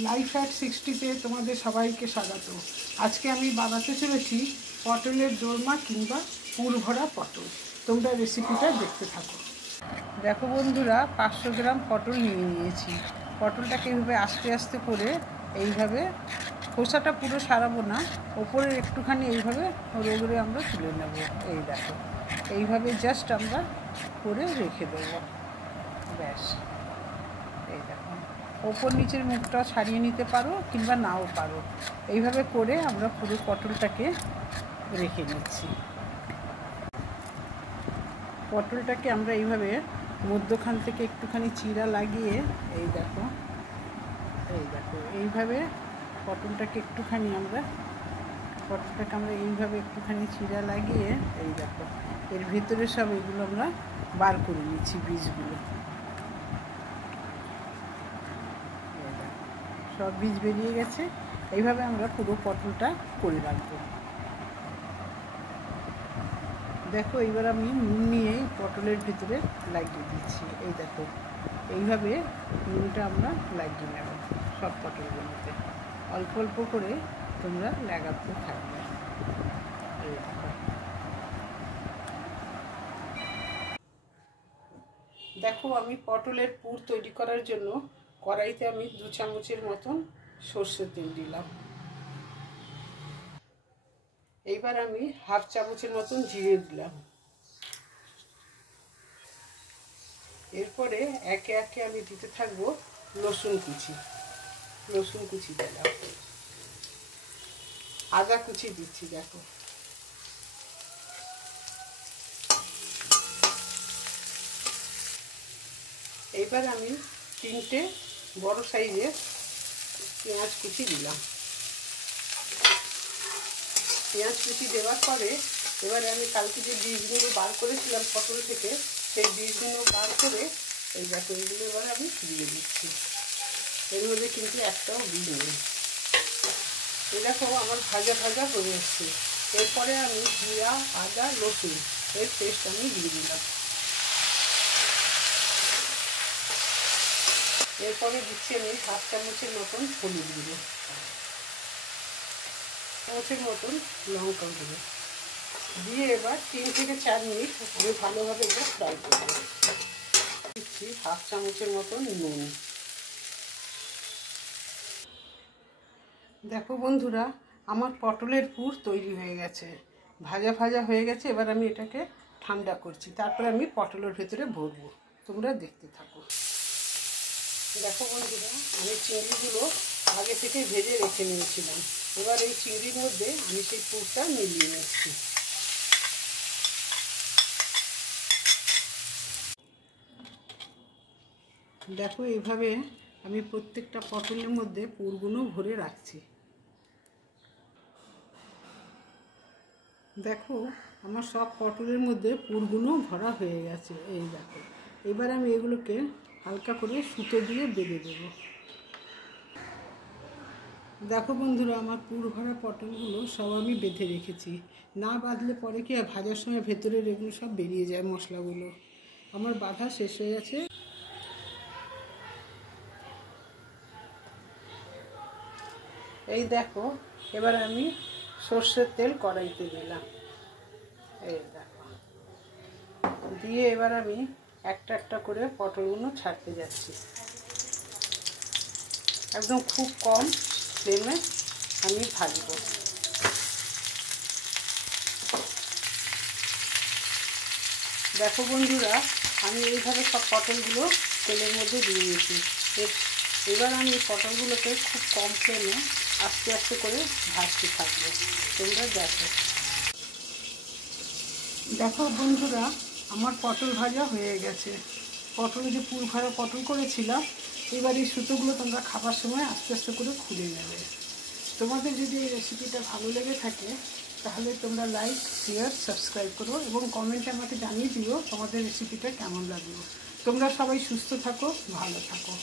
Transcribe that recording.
Life at 60-তে তোমাদের সবাইকে স্বাগত। আজকে আমি বানাতে চলেছি পটলের দোরমা কিংবা পুর ভরা পটল। তোমরা রেসিপিটা দেখতে থাকো। দেখো বন্ধুরা, 500 গ্রাম পটল নিয়ে নিয়েছি। পটলটাকে এইভাবে আস্তে আস্তে করে এইভাবে, খোসাটা পুরো সারাবো না, ওপরের একটুখানি এইভাবে রোগড়ে আমরা তুলে নেব। এই দেখো, এইভাবে জাস্ট আমরা করে রেখে দেবো, ব্যাস। এই দেখো, ওপর নিচের মুখটা ছাড়িয়ে নিতে পারো কিংবা নাও পারো। এইভাবে করে আমরা পুরো পটলটাকে রেখে নিচ্ছি। পটলটাকে আমরা এইভাবে মধ্যখান থেকে একটুখানি চিরা লাগিয়ে, এই দেখো এইভাবে পটলটাকে আমরা এইভাবে একটুখানি চিরা লাগিয়ে, এই দেখো এর ভিতরে সব এগুলো আমরা বার করে নিচ্ছি, বীজগুলো। সব বীজ বেরিয়ে গেছে। এইভাবে আমরা পুরো পটলটা করে রাখবো। দেখো, এইবার আমি নুন নিয়ে পটলের ভিতরে লাগিয়ে দিচ্ছি। এই দেখো, এইভাবে নুনটা আমরা লাগিয়ে নেব সব পটলগুলোতে। অল্প অল্প করে তোমরা লাগাতে থাকবে। এই দেখো, দেখো আমি পটলের পুর তৈরি করার জন্য কড়াইতে আমি 2 চামচের মতন সর্ষের তেল দিলাম। এইবার আমি 1/2 চামচের মতন জিরে দিলাম। এরপরে একে একে আমি দিতে থাকবো রসুন কুচি দিলাম, আদা কুচি দিচ্ছি। দেখো, এইবার আমি 3টে বড় সাইজের পেঁয়াজ কুচি দিলাম। পেঁয়াজ কুচি দেওয়ার পরে এবারে আমি কালকে যে বীজগুলো বার করেছিলাম পটল থেকে, সেই বীজগুলো বার করে এই দেখো এগুলো এবার আমি দিয়ে দিচ্ছি। এর মধ্যে কিন্তু একটাও বীজ নেই। এই দেখো আমার ভাজা ভাজা হয়ে এসছে। এরপরে আমি জিরা, আদা, রসুন এর পেস্ট আমি দিয়ে দিলাম। এরপরে দিচ্ছি আমি 1/2 চামচের মতন হলুদ গুঁড়ো, 1 চামচের মতন লঙ্কা গুঁড়ো দিয়ে এবার 3 থেকে 4 মিনিট আমি ভালোভাবে এটা ফ্রাই করব। দিচ্ছি 1/2 চামচের মতন নুন। দেখো বন্ধুরা, আমার পটলের পুর তৈরি হয়ে গেছে, ভাজা ভাজা হয়ে গেছে। এবার আমি এটাকে ঠান্ডা করছি, তারপরে আমি পটলের ভেতরে ভরবো। তোমরা দেখতে থাকো। দেখো বন্ধুরা, আমি চিংড়িগুলো আগে থেকে ভেজে রেখে নিয়েছিলাম। এবার এই চিংড়ির মধ্যে আমি সেই পুরটা মিলিয়ে নিচ্ছি। দেখো, এইভাবে আমি প্রত্যেকটা পটলের মধ্যে পুরগুলো ভরে রাখছি। দেখো, আমার সব পটলের মধ্যে পুরগুলো ভরা হয়ে গেছে। এই দেখো, এবার আমি এগুলোকে হালকা করে সুতো দিয়ে বেঁধে দেবো। দেখো বন্ধুরা, আমার পুর ভরা পটলগুলো সব আমি বেঁধে রেখেছি। না বাঁধলে পরে কি ভাজার সময় ভেতরের এগুলো সব বেরিয়ে যায়, মশলাগুলো। আমার বাঁধা শেষ হয়ে গেছে। এই দেখো, এবার আমি সর্ষের তেল কড়াইতে দিলাম। এই দেখো, দিয়ে এবার আমি একটা একটা করে পটলগুলো ছাড়তে যাচ্ছি। একদম খুব কম ফ্লেমে আমি ভাজবো। দেখো বন্ধুরা, আমি এইভাবে সব পটলগুলো তেলের মধ্যে দিয়ে দিয়েছি। এবার আমি পটলগুলোকে খুব কম ফ্লেমে আস্তে আস্তে করে ভাজতে থাকবো। তোমরা দেখো। দেখো বন্ধুরা, আমার পটল ভাজা হয়ে গেছে। পটল যে পুর ভরা পটল করেছিলাম, এবার এই সুতোগুলো তোমরা খাবার সময় আস্তে আস্তে করে খুলে নেবে। তোমাদের যদি এই রেসিপিটা ভালো লেগে থাকে তাহলে তোমরা লাইক, শেয়ার, সাবস্ক্রাইব করো এবং কমেন্টে আমাকে জানিয়ে দিও তোমাদের রেসিপিটা কেমন লাগলো। তোমরা সবাই সুস্থ থাকো, ভালো থাকো।